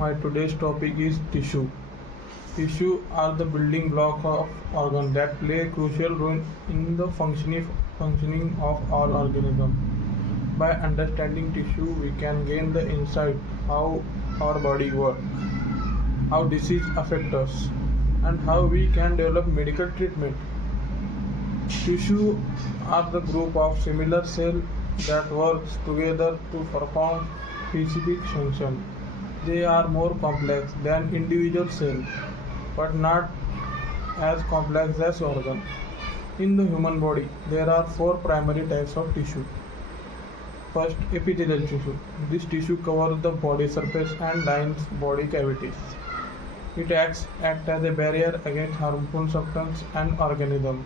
My today's topic is tissue. Tissue are the building block of organ that play a crucial role in the functioning of our organism. By understanding tissue, we can gain the insight how our body works, how disease affect us, and how we can develop medical treatment. Tissue are the group of similar cells that works together to perform specific function. They are more complex than individual cells, but not as complex as organ. In the human body, there are four primary types of tissue. First, epithelial tissue. This tissue covers the body surface and lines body cavities. It acts as a barrier against harmful substances and organisms.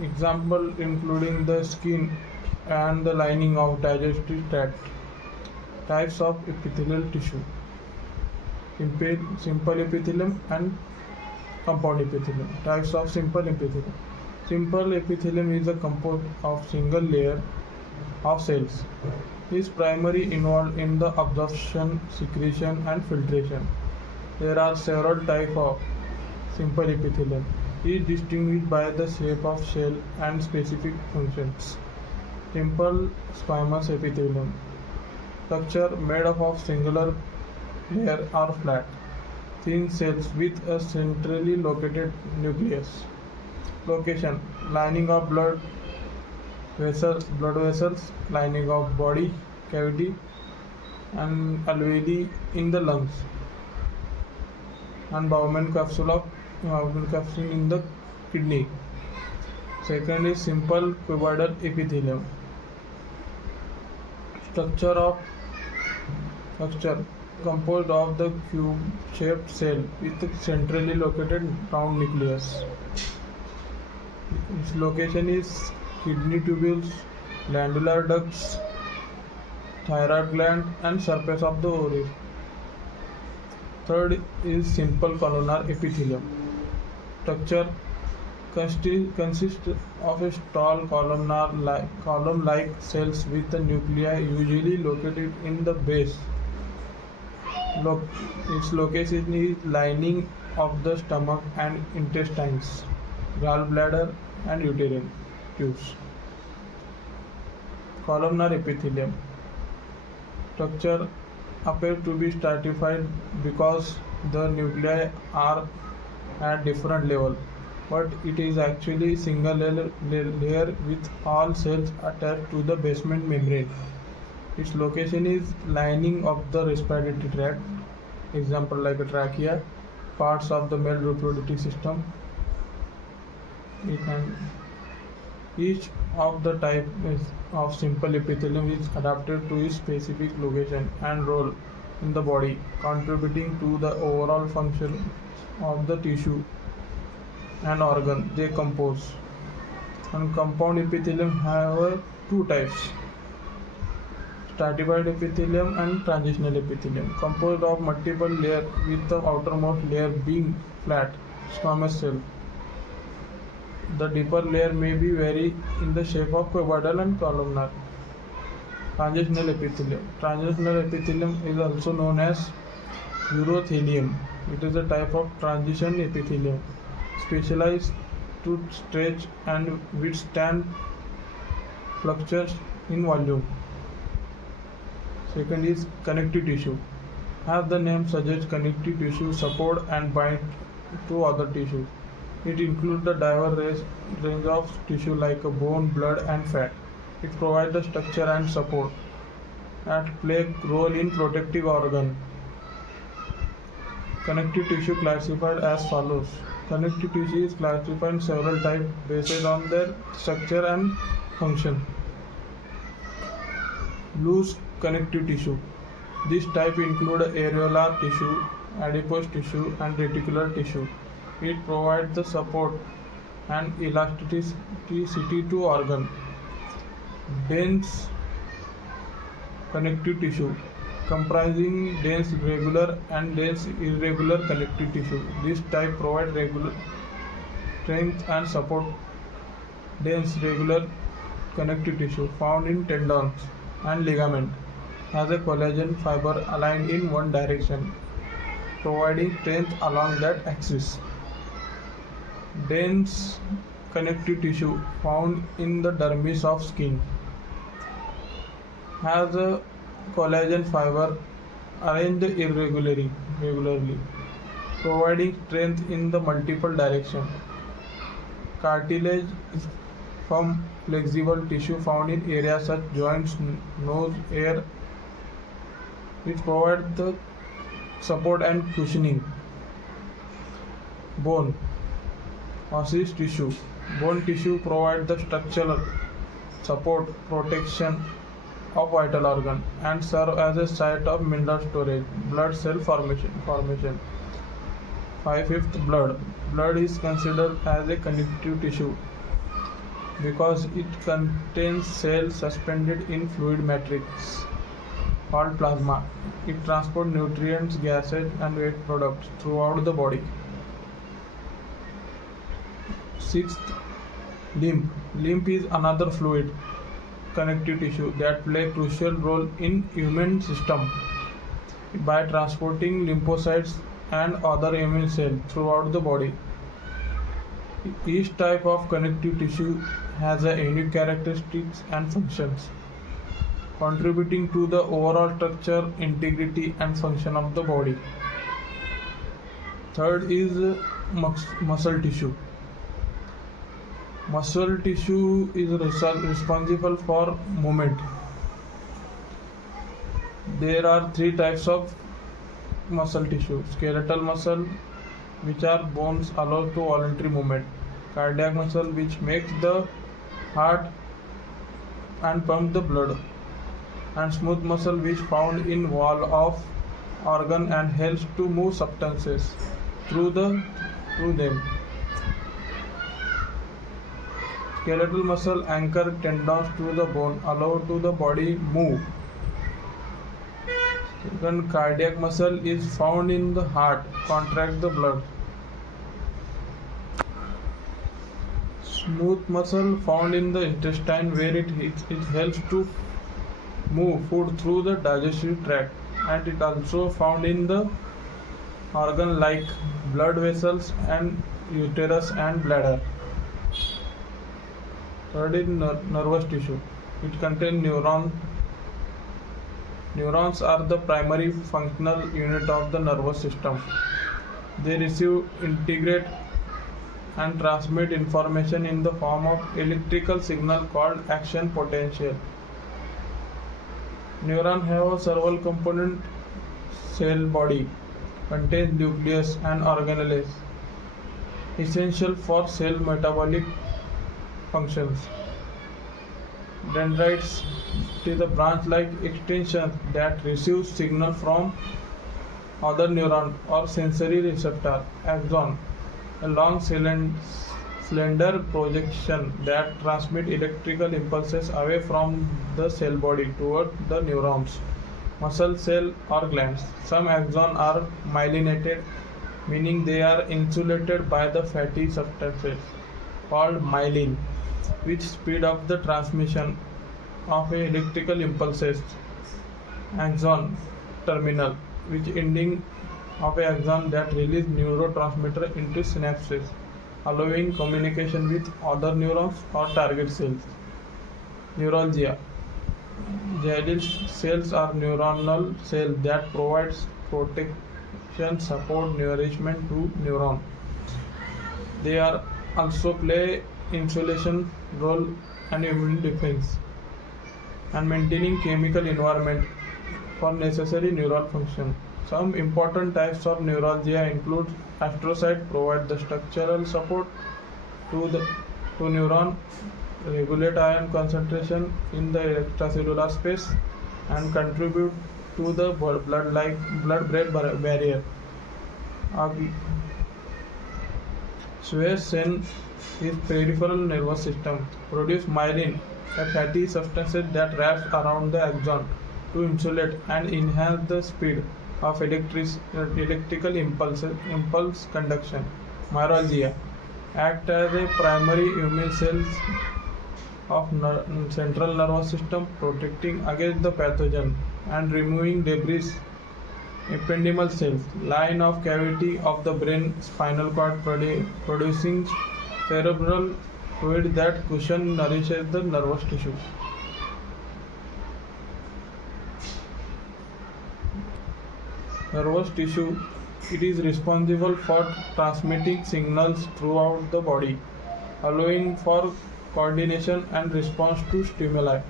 Example including the skin and the lining of digestive tract. Types of epithelial tissue: simple epithelium and compound epithelium. Types of simple epithelium: simple epithelium is a composed of single layer of cells. It is primarily involved in the absorption, secretion, and filtration. There are several types of simple epithelium. It is distinguished by the shape of shell and specific functions. Simple squamous epithelium. Structure made up of singular layer or flat, thin cells with a centrally located nucleus. Location: lining of blood vessels, lining of body cavity, and alveoli in the lungs, and Bowman capsule in the kidney. Second is simple cuboidal epithelium. Structure composed of the cube-shaped cell with a centrally located round nucleus. Its location is kidney tubules, glandular ducts, thyroid gland, and surface of the ovaries. Third is simple columnar epithelium. Structure consists of a tall column-like cells with the nuclei usually located in the base. Its location is lining of the stomach and intestines, gallbladder, and uterine tubes. Columnar epithelium. Structure appears to be stratified because the nuclei are at different level, but it is actually single layer with all cells attached to the basement membrane. Its location is lining of the respiratory tract, example like a trachea, parts of the male reproductive system. Each of the types of simple epithelium is adapted to its specific location and role in the body, contributing to the overall function of the tissue and organ they compose. And compound epithelium have two types: stratified epithelium and transitional epithelium, composed of multiple layers with the outermost layer being flat squamous cell. The deeper layer may be vary in the shape of cuboidal and columnar. Transitional epithelium. Transitional epithelium is also known as urothelium. It is a type of transition epithelium, specialized to stretch and withstand fluctuations in volume. Second is connective tissue. As the name suggests, connective tissue support and bind to other tissue. It includes the diverse range of tissue like bone, blood, and fat. It provides the structure and support and play a role in protective organ. Connective tissue classified as follows. Connective tissue is classified in several types based on their structure and function. Loose connective tissue. This type includes areolar tissue, adipose tissue, and reticular tissue. It provides the support and elasticity to organ. Dense connective tissue, comprising dense regular and dense irregular connective tissue. This type provides regular strength and support. Dense regular connective tissue found in tendons and ligament. has a collagen fiber aligned in one direction, providing strength along that axis. Dense connective tissue found in the dermis of skin has a collagen fiber arranged regularly, providing strength in the multiple directions. Cartilage is firm, flexible tissue found in areas such joints, nose, ear, which provide the support and cushioning. Bone, osseous tissue. Bone tissue provide the structural support, protection of vital organ and serve as a site of mineral storage. Blood cell formation. 5/5 blood. Blood is considered as a connective tissue because it contains cells suspended in fluid matrix called plasma. It transports nutrients, gases, and waste products throughout the body. Sixth, lymph. Lymph is another fluid connective tissue that play a crucial role in human system by transporting lymphocytes and other immune cells throughout the body. Each type of connective tissue has a unique characteristics and functions, contributing to the overall structure, integrity, and function of the body. Third is muscle tissue. Muscle tissue is responsible for movement. There are three types of muscle tissue: skeletal muscle, which are bones allowed to voluntary movement; cardiac muscle, which makes the heart and pump the blood; and smooth muscle, which found in wall of organ and helps to move substances through them. Skeletal muscle anchor tendons to the bone, allow to the body move. Second, cardiac muscle is found in the heart, contract the blood. Smooth muscle found in the intestine, where it helps to move food through the digestive tract, and it also found in the organ like blood vessels and uterus and bladder. Third is nervous tissue. It contains neurons. Neurons are the primary functional unit of the nervous system. They receive, integrate, and transmit information in the form of electrical signal called action potential. Neurons have a several component cell body, contains nucleus and organelles, essential for cell metabolic functions. Dendrites is a branch-like extension that receives signal from other neuron or sensory receptor. Axon, a long slender projection that transmit electrical impulses away from the cell body toward the neurons, muscle cell or glands. Some axons are myelinated, meaning they are insulated by the fatty substances called myelin, which speed up the transmission of electrical impulses. Axon terminal, which ending of a axon that release neurotransmitter into synapses, allowing communication with other neurons or target cells. Neuralgia. Glial cells are neuronal cells that provides protection, support, nourishment to neuron. They are also play insulation role and immune defense and maintaining chemical environment for necessary neural function. Some important types of neuralgia include astrocyte, provide the structural support to neuron, regulate ion concentration in the extracellular space, and contribute to the blood-brain barrier. Sway's sen is peripheral nervous system, produce myelin, a fatty substance that wraps around the axon to insulate and enhance the speed of electrical impulse conduction. Myalgia act as a primary immune cells of central nervous system, protecting against the pathogen and removing debris. Ependymal cells, line of cavity of the brain, spinal cord, producing cerebral fluid that cushion nourishes the nervous tissue. Nervous tissue, it is responsible for transmitting signals throughout the body, allowing for coordination and response to stimuli.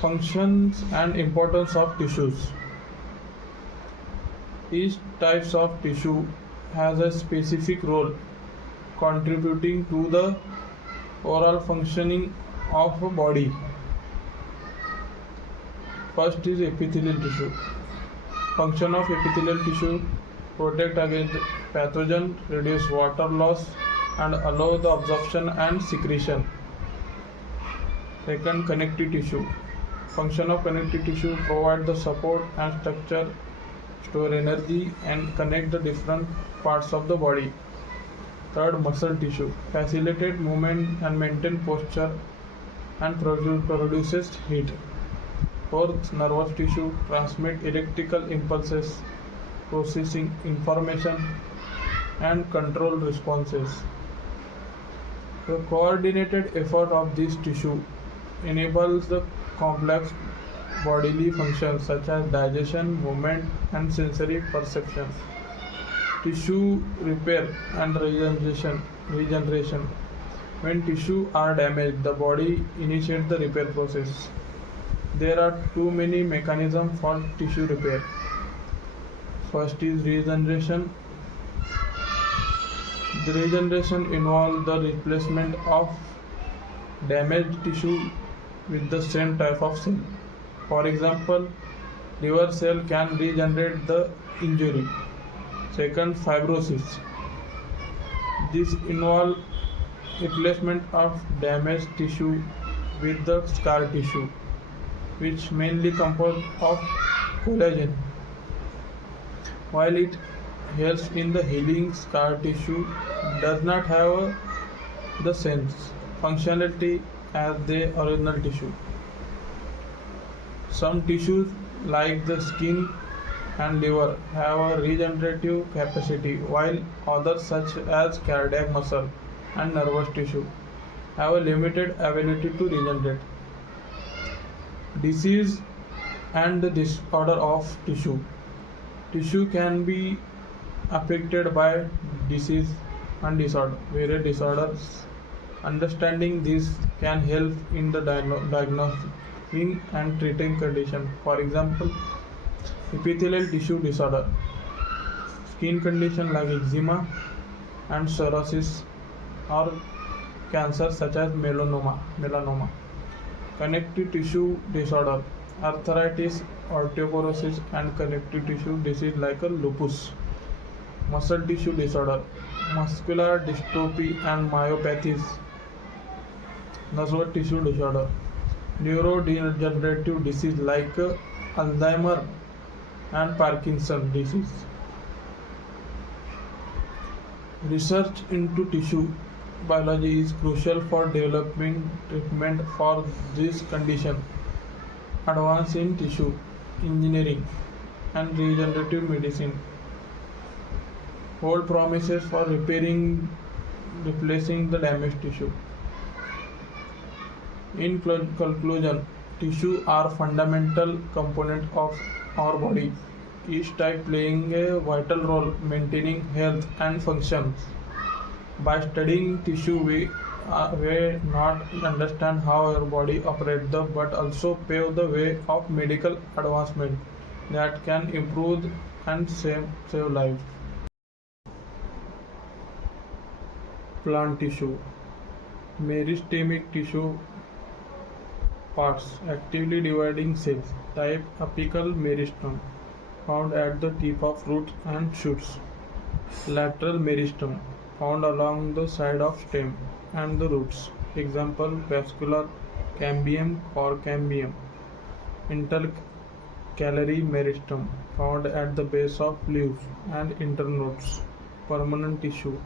Functions and importance of tissues. Each type of tissue has a specific role contributing to the overall functioning of a body. First is epithelial tissue. Function of epithelial tissue: protect against pathogen, reduce water loss, and allow the absorption and secretion. Second, connective tissue. Function of connective tissue: provide the support and structure, store energy, and connect the different parts of the body. Third, muscle tissue. Facilitate movement and maintain posture and produces heat. Fourth, nervous tissue. Transmit electrical impulses, processing information, and control responses. The coordinated effort of this tissue enables the complex bodily functions such as digestion, movement, and sensory perception. Tissue repair and regeneration. When tissue are damaged, the body initiates the repair process. There are too many mechanisms for tissue repair. First is regeneration. The regeneration involves the replacement of damaged tissue with the same type of cell. For example, liver cell can regenerate the injury. Second, fibrosis. This involves replacement of damaged tissue with the scar tissue, which mainly composed of collagen. While it helps in the healing, scar tissue does not have the same functionality as the original tissue. Some tissues like the skin and liver have a regenerative capacity, while others such as cardiac muscle and nervous tissue have a limited ability to regenerate. Disease and the disorder of tissue. Tissue can be affected by disease and disorder, various disorders. Understanding this can help in the diagnosing and treating condition. For example, epithelial tissue disorder, skin condition like eczema and psoriasis, or cancer such as melanoma. Connective tissue disorder, arthritis, osteoporosis, and connective tissue disease like a lupus. Muscle tissue disorder, muscular dystrophy and myopathies. Nervous tissue disorder, neurodegenerative disease like Alzheimer and Parkinson disease. Research into tissue biology is crucial for developing treatment for this condition. Advance in tissue engineering and regenerative medicine hold promises for replacing the damaged tissue. In conclusion, tissue are fundamental component of our body, each type playing a vital role maintaining health and functions. By studying tissue, we not understand how our body operates, but also pave the way of medical advancement that can improve and save lives. Plant tissue. Meristemic tissue parts, actively dividing cells. Type apical meristem, found at the tip of roots and shoots. Lateral meristem, found along the side of stem and the roots. Example, vascular cambium or cambium. Intercalary meristem, found at the base of leaves and internodes. Permanent tissue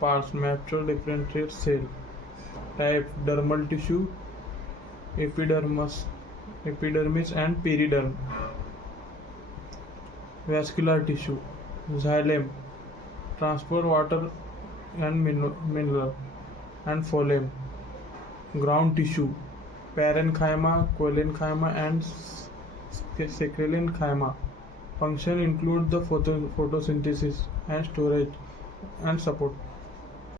parts, mature differentiate cell. Type: dermal tissue, epidermis, and periderm. Vascular tissue: xylem, transport water and mineral, and phloem. Ground tissue: parenchyma, collenchyma, and saccharenchyma. Function include the photosynthesis and storage and support.